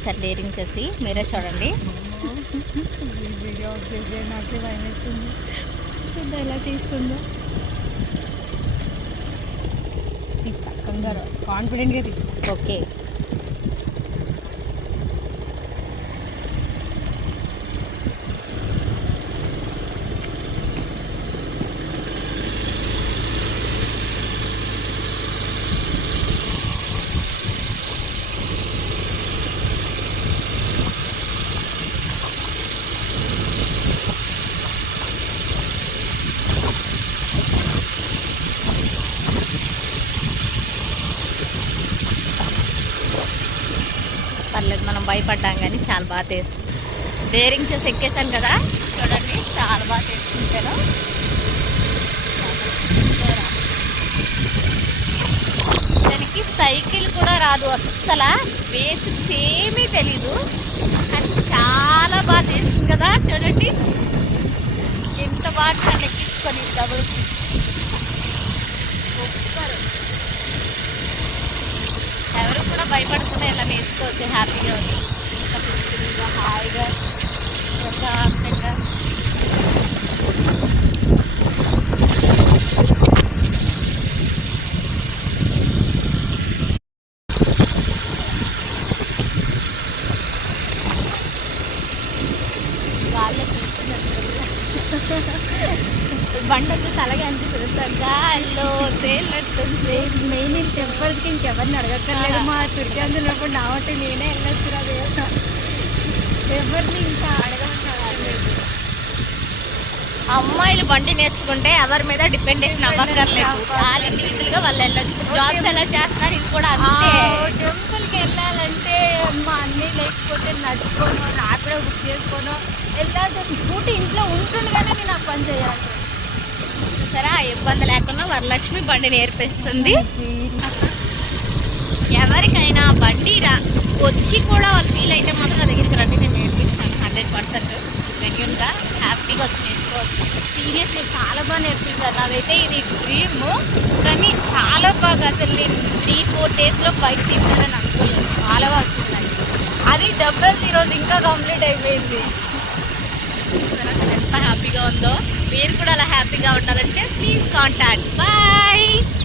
Sir daring చేసి మీరే చూడండి. వీడియో ఆఫ్ చేసే నాకే భయం వేస్తుంది. చూద్దాం ఎలా తీస్తుందో. తీస్తా కంగారు కాన్ఫిడెంట్గా తీస్తా. ఓకే. పర్లేదు, మనం భయపడ్డాం కానీ చాలా బాగా డేరింగ్ చేసి ఎక్కేసాను కదా, చూడండి చాలా బాగా తీసుకుంటాను. దానికి సైకిల్ కూడా రాదు, అస్సలు బేసిక్స్ ఏమీ తెలీదు, కానీ చాలా బాగా తీస్తుంది కదా. చూడండి ఎంత బాగా నన్ను ఎక్కించుకొని డబుల్స్ సూపర్. ఎవరు కూడా భయపడకుండా ఇలా నేర్చుకోవచ్చు, హ్యాపీగా వచ్చి ఇంకా పీస్ఫుల్గా హాయిగా ప్రశాంతంగా. వాళ్ళకి బండి వచ్చేసి అలాగే అనిపిస్తుంది, గాల్లో తేలినట్టుంది. మెయిన్ ఈ టెంపుల్స్కి ఇంకెవరిని అడగక్కర్లేదు. మా తుర్కాంజున్నప్పుడు నా ఒకటి నేనే వెళ్ళొచ్చురా దేవుడు, ఎవరిని ఇంకా అడగలేదు. అమ్మాయిలు బండి నేర్చుకుంటే ఎవరి మీద డిపెండేషన్ అవ్వక్కర్లేదు, వాళ్ళు ఇండివిజువల్గా వాళ్ళు వెళ్ళొచ్చు. జాబ్స్ ఎలా చేస్తున్నారు, ఇది కూడా అంతే. టెంపుల్కి వెళ్ళాలంటే మా అన్నీ లేకపోతే నడుచుకోను, ర్యాపిడో బుక్ చేసుకోను వెళ్ళాల్సి. స్కూటీ ఇంట్లో ఉంటుండగానే నేను ఆ పని చేయాలి. సరే, ఆ ఇబ్బంది లేకుండా వరలక్ష్మి బండి నేర్పిస్తుంది. ఎవరికైనా బండి వచ్చి కూడా వాళ్ళు ఫీల్ అయితే మాత్రం నా దగ్గరికి రండి, నేను నేర్పిస్తాను 100%. రెగ్యులర్గా హ్యాపీగా వచ్చి నేర్చుకోవచ్చు. సీరియస్లీ చాలా బాగా నేర్పించారు. నాదైతే ఇది డ్రీమ్, కానీ చాలా బాగా అసలు నేను 3-4 డేస్లో బైక్ తీసుకుంటాను అనుకోలేదు. చాలా బాగా వచ్చిందండి. అది డబ్బల్స్ ఈరోజు ఇంకా కంప్లీట్ అయిపోయింది. ఎంత హ్యాపీగా ఉందో. మీరు కూడా అలా హ్యాపీగా ఉండాలంటే ప్లీజ్ కాంటాక్ట్. బాయ్.